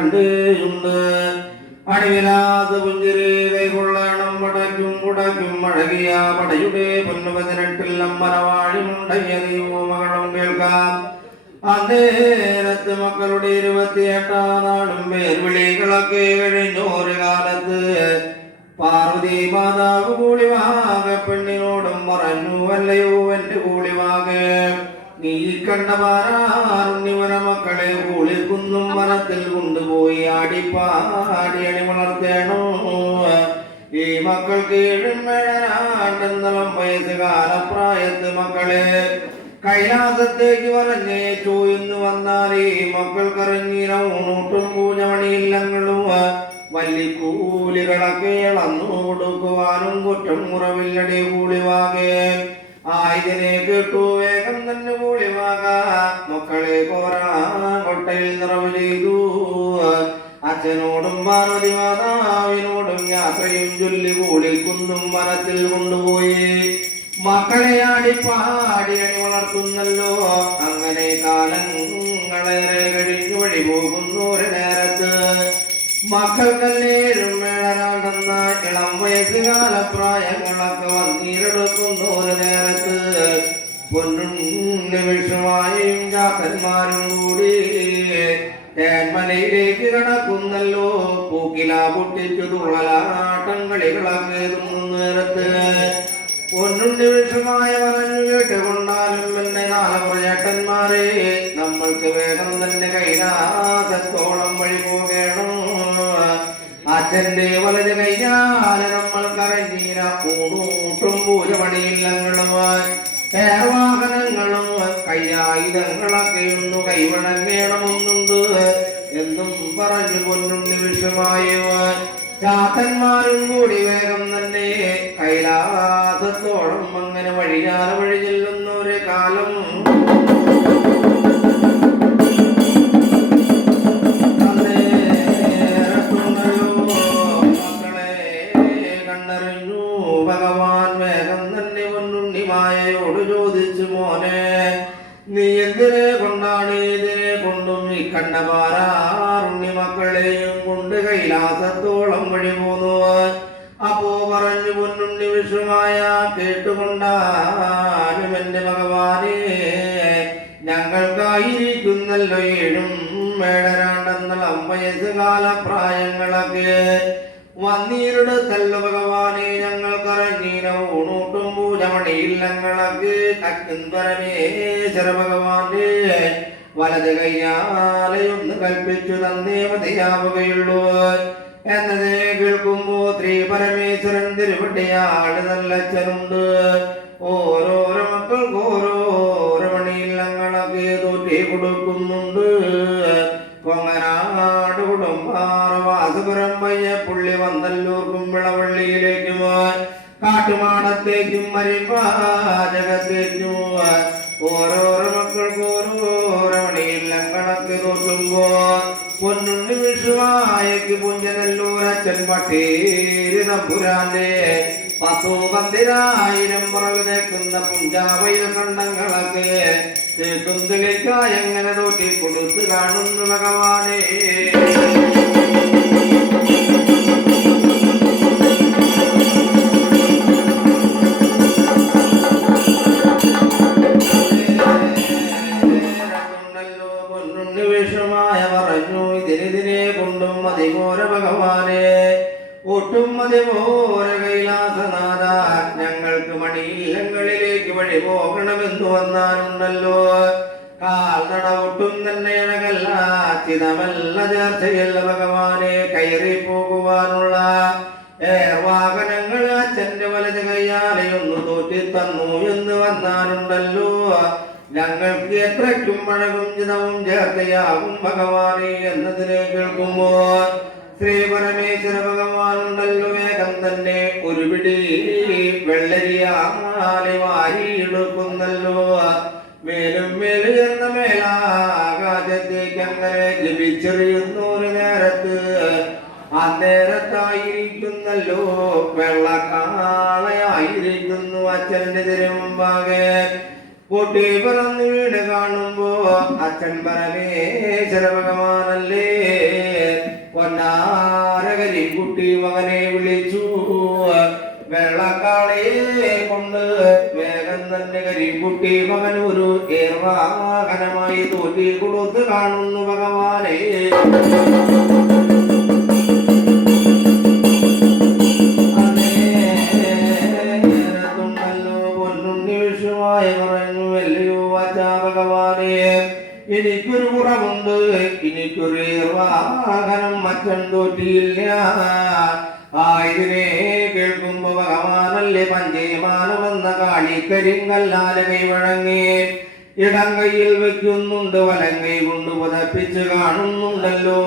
കണ്ടുണ്ട് അണിവിലാത്ത പുഞ്ചിരി കൈകൊള്ളണം പടയ്ക്കും കുടയ്ക്കും അഴകിയ പടയുടെ പൊന്നുപതിനെട്ടിൽ പതിനെട്ടിൽ അമ്മനവാഴിമുണ്ടയ്യ ദൈവവും മകളും കേൾക്കാം. അന്നേരത്ത് മക്കളുടെ ഇരുപത്തിയെട്ടാം നാളും പേർവിളികളൊക്കെ കഴിഞ്ഞോരു കാലത്ത്. പാർവതി മാതാവ് കൂളിവാക പെണ്ണിനോടും പറഞ്ഞു അല്ലയോ എന്റെ കൂളിവാക. നീ കണ്ട പാരാറുണ്ണിവന മക്കളെ വനത്തിൽ കൊണ്ടുപോയി ആടിപ്പാടി അണി വളർത്തേണോ. ഈ മക്കൾക്ക് ഏഴുമേഴരാണ്ടെന്നളം വയസ്സുകാല പ്രായത്ത് മക്കളെ കൈലാസത്തേക്ക് പറഞ്ഞേച്ചു എന്ന് വന്നാൽ ഈ മക്കൾക്കറിഞ്ഞിരൂണൂട്ടും പൂജമണിയില്ലങ്ങളും വല്ലിക്കൂലികളൊക്കെ ഇളന്നു കൊടുക്കുവാനും കുറ്റം കുറവില്ലടി കൂളിവാകെ. ആയതിനെ കേട്ടു വേഗം തന്നെ കൂളിവാക. മക്കളെ കോരാ കൊട്ടയിൽ നിറവ് ചെയ്തു അച്ഛനോടും പാർവതി മാതാവിനോടും യാത്രയും ചൊല്ലി കൂടി കുന്നും വനത്തിൽ കൊണ്ടുപോയി. മക്കളെ ആടിപ്പാടി അണി വളർത്തുന്നല്ലോ. അങ്ങനെ കാലങ്ങളേറെ കഴിഞ്ഞു വഴി പോകുന്നു ഒരു നേരത്ത്. മക്കൾക്കല്ലേരും മേളരാണ്ടെന്ന ഇളം വയസ്സുകാല പ്രായങ്ങളൊക്കെ വന്നീരെടുക്കുന്നു ഒരു നേരത്ത്. പൊന്നുണ്ണി വിഷുമായും ചാത്തന്മാരും കൂടി തേന്മലയിലേക്ക് കടക്കുന്നല്ലോ പൂക്കില പൊട്ടിച്ചു തുള്ളലാട്ടം കളികളൊക്കെ നേരത്ത് പൊന്നുണ്ണി വിഷമായ പറഞ്ഞു കേട്ടുകൊണ്ടാലും എന്നെ നാലമുറയേട്ടന്മാരെ നമ്മൾക്ക് വേണം തന്നെ കൈലാസത്തോളം വഴി പോകണം. അച്ഛന്റെ വലത് കൈയാലെ നമ്മൾ കരഞ്ഞീര പൂണൂട്ടും പൂജമണിയില്ലങ്ങളുമായി പേർവാഹനങ്ങളും കയ്യായുധങ്ങളൊക്കെ ഒന്ന് കൈവണങ്ങേണമെന്നുണ്ട് എന്നും പറഞ്ഞു പൊന്നും വിഷമായവൻ ചാത്തന്മാരും കൂടി മായയോട് ചോദിച്ചു മോനെ നീ എന്തിനെ കൊണ്ടാണ് ഇതിനെ കൊണ്ടും ഈ കണ്ട പാരാറുണ്ണി മക്കളെയും കൊണ്ട് കൈലാസത്തോളം വഴി പോന്നു അപ്പോ പറഞ്ഞു പൊന്നുണ്ണി വിഷുമായ കേട്ടുകൊണ്ടാലും എന്റെ ഭഗവാനെ ഞങ്ങൾക്കായിരിക്കുന്നല്ലോ ഏഴും മേടരാണ്ടെന്നുള്ള അമ്പയസ് കാലപ്രായങ്ങളൊക്കെ വന്നീരുടെ തല്ല ഭഗവാനെ ഊണൂട്ടും കക്കും പരമേശ്വര ഭഗവാന്റെ വലത് കയ്യാലയൊന്ന് കൽപ്പിച്ചു തന്നേ മതിയാവുകയുള്ളൂ. എന്നത് കേൾക്കുമ്പോ ശ്രീ പരമേശ്വരൻ തിരുവട്ടിയാട് നല്ലച്ഛനുണ്ട് ഓരോരോ മക്കൾക്ക് ഓരോരോ മണിയില്ലങ്ങളൊക്കെ തോറ്റി കൊടുക്കുന്നുണ്ട്. കൊങ്ങനാട് കുടുംബാറ വാസുപുരം പയ്യ പുള്ളി വന്നല്ലൂർക്കും വിളവള്ളിയിലേക്കും കാട്ടുമാടത്തേക്കും മരിപ്പാചകത്തേക്കും ഓരോരോ മക്കൾക്ക് ഓരോരോ മണിയില്ലം കണക്ക് തോട്ടുമ്പോ പൊന്നുണ്ണി വിഷുവായക്ക് പുഞ്ചനല്ലൂരച്ചൻ പട്ടീരി തമ്പുരാന്റെ പത്തു പന്തിരായിരം പുറകു തേക്കുന്ന പുഞ്ചാവയിൽ കണ്ടങ്ങളൊക്കെ തേക്കുന്തിലേക്കായി എങ്ങനെ തോട്ടി കൊടുത്തു കാണുന്നു ഭഗവാനേ? കൊണ്ടല്ലോ പൊന്നുണ്ണി വിഷമായ പറഞ്ഞു ഇതിനെതിരെ കൊണ്ടും അതിഘോര ഭഗവാനെ. ഒട്ടും അതിഘോര കൈലാസനാഥ. ഞങ്ങൾക്ക് മണിയില്ലങ്ങളിലേക്ക് വഴി പോകണമെന്ന് വന്നാലുണ്ടല്ലോ. കാൽനട ഒട്ടും തന്നെ ഇണകല്ല ചിതമല്ല ചേർച്ചയല്ല ഭഗവാനെ. കയറി പോകുവാനുള്ള ഞങ്ങൾക്ക് എത്രയ്ക്കും മഴകും ജനവും ചേർത്തയാകും ഭഗവാനെ എന്നതിനെ കേൾക്കുമ്പോൾ ശ്രീ പരമേശ്വര ഭഗവാൻ ഉണ്ടല്ലോ വേഗം തന്നെ ഒരു പിടി വെള്ളരിയാലെ വാരിയെടുക്കുന്നല്ലോ. മേലും മേൽ എന്ന മേലാകാശത്തേക്ക് അങ്ങനെ ലഭിച്ചെറിയുന്നു ഒരു നേരത്ത് അന്നേരത്തായിരിക്കുന്നല്ലോ വെള്ളക്കാളയായിരിക്കുന്നു അച്ഛന്റെ തിരുമുമ്പാകെ പൊട്ടി പിറന്നു വീണ് കാണുമ്പോ അച്ഛൻ പരമേശ്വര ഭഗവാനല്ലേ പൊന്നാരകരി കുട്ടി മകനെ വിളിച്ചു. വെള്ളക്കാളയെ കൊണ്ട് വേഗം തന്നെ കരിക്കുട്ടി മകൻ ഒരു ഏർവാഹനമായി തോറ്റി കൊടുത്ത് കാണുന്നു ഭഗവാനെ. വാഹനം മറ്റൻ തോറ്റിയില്ല ആയതിനെ കേൾക്കുമ്പോ ഭഗവാനല്ലേ പഞ്ചയമാനമെന്ന കാളി കരിങ്കല്ലാല കൈവഴങ്ങി ഇടം കയ്യിൽ വെക്കുന്നുണ്ട് വലങ്കൈ കൊണ്ട് പുതപ്പിച്ച് കാണുന്നുണ്ടല്ലോ.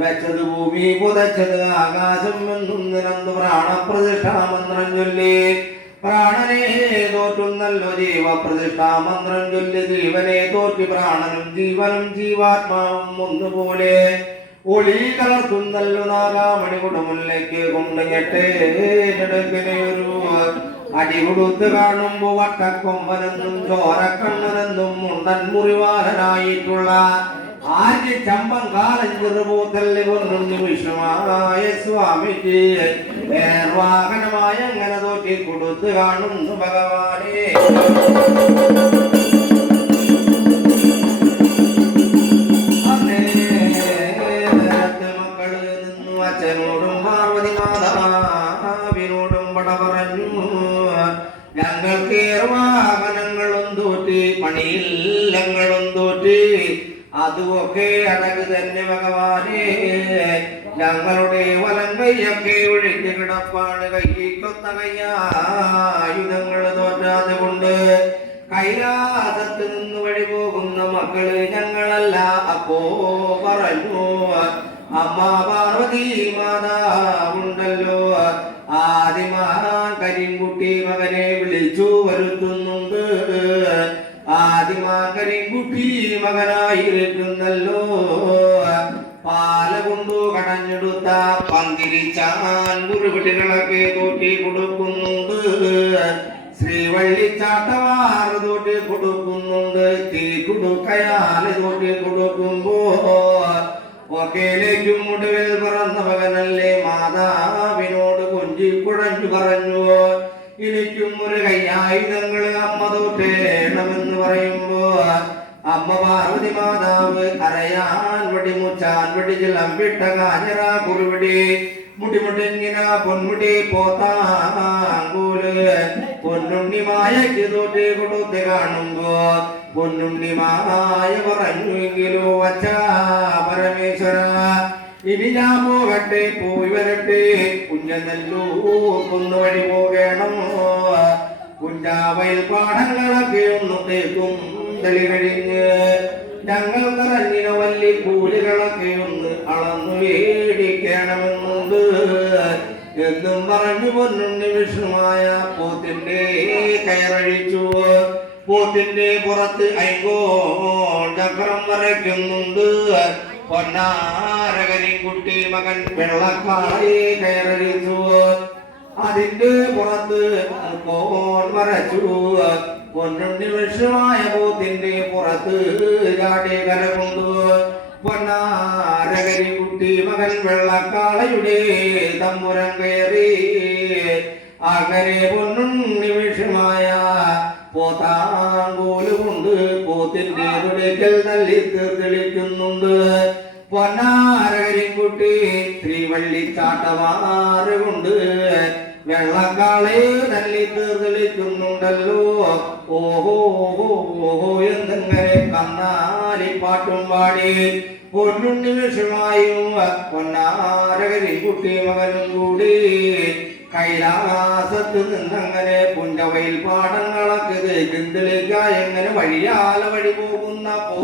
വെച്ചത് ഭൂമി പുതച്ചത് ആകാശം എന്നും നിരന്ത് പ്രാണപ്രതിഷ്ഠാമന്ത്രം ചൊല്ലി. പ്രാണനെ തോറ്റുന്നല്ലോ ജീവപ്രതിഷ്ഠാമന്ത്രം ചൊല്ലി ജീവനെ തോറ്റി പ്രാണനും ജീവനും ജീവാത്മാവും ഒന്നുപോലെ. ഒളി കലർത്തുന്നല്ലോ നാഗാമണി കുടമുല്ലേക്ക് കൊണ്ടുങ്ങട്ടെ. ഒരു അടി കൊടുത്ത് കാണുമ്പോ വട്ടക്കൊമ്പനെന്നും ചോരക്കണ്ണനെന്നും മുണ്ടൻ മുറിവാലനായിട്ടുള്ള ആദ്യ ചമ്പം കാലം ചെറുപൂത്തല്ലേ കൊണ്ടുണ്ട് വിഷ്ണുമായ സ്വാമിക്ക്. വാഹനമായ അങ്ങനെ തോറ്റി കൊടുത്ത് കാണുന്നു ഭഗവാനെ. അതുമൊക്കെ അടക് തന്നെ ഭഗവാനെ. ഞങ്ങളുടെ വലങ്കയൊക്കെ കൈയൊക്കെ ഒഴിഞ്ഞു കിടപ്പാണ് കൈക്കൊത്ത കയ്യായുധങ്ങൾ തോറ്റാതെ കൊണ്ട് കൈലാസത്ത് നിന്ന് വഴി പോകുന്ന മക്കൾ ഞങ്ങളല്ല. അപ്പോ പറഞ്ഞു അമ്മ പാർവതി മാതാവുണ്ടല്ലോ. ആദിമാ കരിങ്കുട്ടി മകനെ വിളിച്ചു വരുത്തുന്നുണ്ട് ആദിമാ കരിങ്കുട്ടി പാലകൊണ്ടു പാല കൊണ്ടു കടഞ്ഞെടുത്ത പന്തിരിച്ചാൻ കുറുപിടികളൊക്കെ തോറ്റി കൊടുക്കുന്നുണ്ട്. ശ്രീവള്ളിച്ചാട്ടവാർ തോട്ടി കൊടുക്കുന്നുണ്ട്. തീ കുടുക്കയാൽ തോട്ടി കൊടുക്കുമ്പോ ഒക്കേലേക്കും ഒടുവിൽ പിറന്ന മകനല്ലേ മാതാവിനോട് കൊഞ്ചി കുഴഞ്ഞു പറഞ്ഞു. എനിക്കും ഒരു കയ്യായുധങ്ങൾ അമ്മ പറയുമ്പോ അമ്മ പാർവതി മാതാവ് അരയാൻ വടി മുച്ചാൻ വടി ചിലമ്പിട്ട കാഞ്ഞറ കുറുവിടി. മുടിമുടിങ്ങിന പൊന്മുടി പോത്താങ്കൂൽ. പൊന്നുണ്ണി മായക്ക് തോട്ടി കൊടുത്ത് കാണുമ്പോ പൊന്നുണ്ണി പറഞ്ഞുവെങ്കിലോ അച്ഛാ പരമേശ്വര. ഇനി ഞാൻ പോകട്ടെ പോയി വരട്ടെ കുഞ്ഞനല്ലൂ കുന്നുവഴി പോകണം? കുഞ്ചാവയിൽ പാടങ്ങളൊക്കെ ഒന്ന് തേക്കും തെളി കഴിഞ്ഞ് ഞങ്ങൾ നിറഞ്ഞിന വല്ലി കൂലികളൊക്കെ ഒന്ന് അളന്നു വേടിക്കണമെന്നുണ്ട് എന്നും പറഞ്ഞു പൊന്നുണ്ണി വിഷ്ണുമായ പോത്തിന്റെ കയറഴിച്ചു. പോത്തിന്റെ പുറത്ത് ചക്രം വരയ്ക്കുന്നുണ്ട്. പൊന്നാരകനി കുട്ടി മകൻ വെള്ളക്കാളെ കയറഴിച്ചു. അതിന്റെ പുറത്ത് കോൺ വരച്ചു. പൊന്നുണ്ണി വിഷമായ പോത്തിന്റെ പുറത്ത് ചാടി കരകൊണ്ടു. പൊന്നാരകരി കുട്ടി മകൻ വെള്ളക്കാളയുടെ തമ്പുരം കയറി. അകരെ പൊന്നുണ്ണി വിഷമായ പോത്താങ്കോൽ കൊണ്ട് പോത്തിന്റെ തുടിക്കൽ തല്ലി തീർത്തിളിക്കുന്നുണ്ട് പൊന്നാരകരിക്കുട്ടി ശ്രീവള്ളിച്ചാട്ടമാറ് വെള്ളക്കാളെ തല്ലി തീർത്തിളിക്കുന്നുണ്ടല്ലോ ഓഹോ ഓഹോ എന്തെങ്ങനെ കന്നാലി പാട്ടും പാടി പൊന്നുണ്ണി വിഷമായും പൊന്നാരകരി കുട്ടി മകനും കൂടി കൈലാസത്ത് നിന്നങ്ങനെ പുഞ്ചവയിൽ പാടങ്ങളൊക്കെ ചിന്തലേക്കായി എങ്ങനെ വഴിയാല വഴി പോകുന്ന പോ